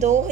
2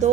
2